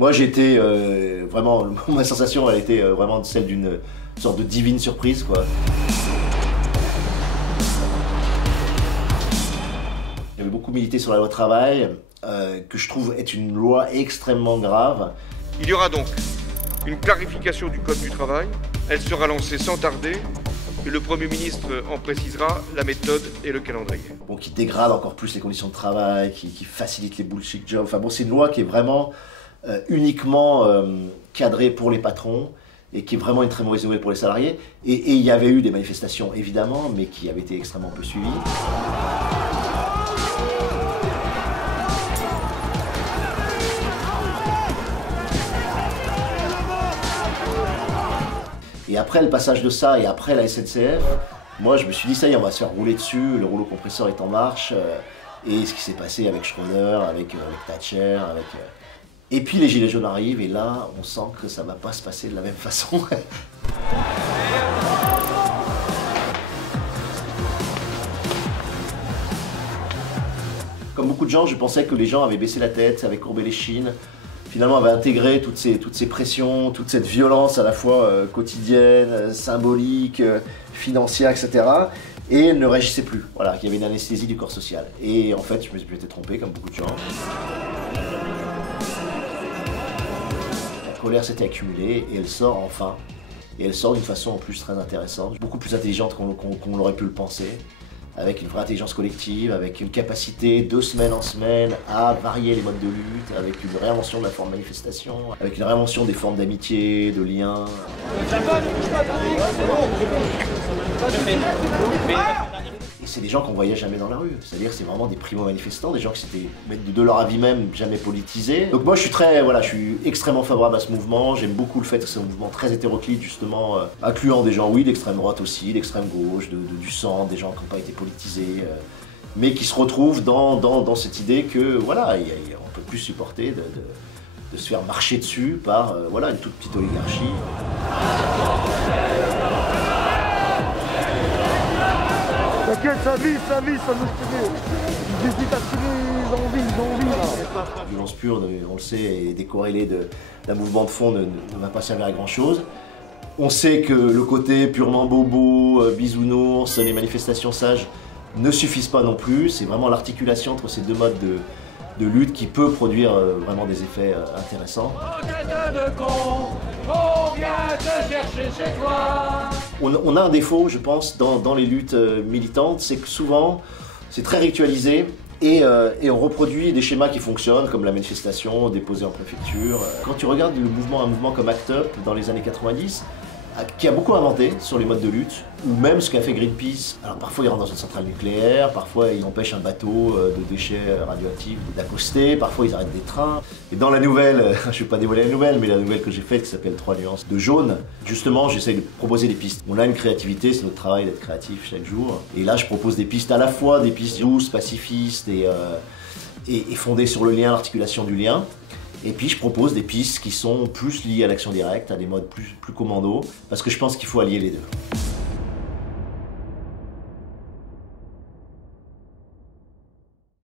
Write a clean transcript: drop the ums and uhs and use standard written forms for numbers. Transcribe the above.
Moi j'ai été vraiment, ma sensation elle était vraiment celle d'une sorte de divine surprise quoi. J'avais beaucoup milité sur la loi travail, que je trouve être une loi extrêmement grave. Il y aura donc une clarification du Code du travail. Elle sera lancée sans tarder et le Premier ministre en précisera la méthode et le calendrier. Bon, qui dégrade encore plus les conditions de travail, qui facilite les bullshit jobs. Enfin bon, c'est une loi qui est vraiment uniquement cadrée pour les patrons et qui est vraiment une très mauvaise nouvelle pour les salariés. Et il y avait eu des manifestations évidemment, mais qui avaient été extrêmement peu suivies. Et après le passage de ça et après la SNCF, moi je me suis dit ça y est, on va se faire rouler dessus, le rouleau compresseur est en marche. Et ce qui s'est passé avec Schröder, avec Thatcher, Et puis les gilets jaunes arrivent et là on sent que ça va pas se passer de la même façon. Comme beaucoup de gens, je pensais que les gens avaient baissé la tête, avaient courbé les chines. Finalement, avaient intégré toutes ces pressions, toute cette violence à la fois quotidienne, symbolique, financière, etc. Et ne réagissaient plus. Voilà, qu'il y avait une anesthésie du corps social. Et en fait, je m'étais trompé, comme beaucoup de gens. La colère s'était accumulée et elle sort enfin. Et elle sort d'une façon en plus très intéressante, beaucoup plus intelligente qu'on l'aurait pu le penser. Avec une vraie intelligence collective, avec une capacité de semaine en semaine à varier les modes de lutte, avec une réinvention de la forme de manifestation, avec une réinvention des formes d'amitié, de liens. Et c'est des gens qu'on voyait jamais dans la rue, c'est-à-dire c'est vraiment des primo-manifestants, des gens qui s'étaient de leur avis même jamais politisés. Donc moi je suis extrêmement favorable à ce mouvement, j'aime beaucoup le fait que c'est un mouvement très hétéroclite justement, incluant des gens, oui, d'extrême droite aussi, d'extrême gauche, du centre, des gens qui n'ont pas été politisés, mais qui se retrouvent dans cette idée que voilà, on ne peut plus supporter de se faire marcher dessus par voilà, une toute petite oligarchie. T'inquiète, ça vise, ça nous stimule. Ils hésitent à tirer, ils ont envie. La violence pure, on le sait, est décorrélée d'un mouvement de fond, ne va pas servir à grand chose. On sait que le côté purement bobo, bisounours, les manifestations sages ne suffisent pas non plus. C'est vraiment l'articulation entre ces deux modes de lutte qui peut produire vraiment des effets intéressants. On a un défaut, je pense, dans les luttes militantes, c'est que souvent, c'est très ritualisé et on reproduit des schémas qui fonctionnent, comme la manifestation déposée en préfecture. Quand tu regardes un mouvement comme ACT UP dans les années 90, qui a beaucoup inventé sur les modes de lutte, ou même ce qu'a fait Greenpeace. Alors parfois ils rentrent dans une centrale nucléaire, parfois ils empêchent un bateau de déchets radioactifs d'accoster, parfois ils arrêtent des trains. Et dans la nouvelle, je ne vais pas dévoiler la nouvelle, mais la nouvelle que j'ai faite qui s'appelle 3 nuances de jaune, justement j'essaie de proposer des pistes. On a une créativité, c'est notre travail d'être créatif chaque jour. Et là je propose des pistes à la fois, des pistes douces, pacifistes et fondées sur le lien, l'articulation du lien. Et puis je propose des pistes qui sont plus liées à l'action directe, à des modes plus commando, parce que je pense qu'il faut allier les deux.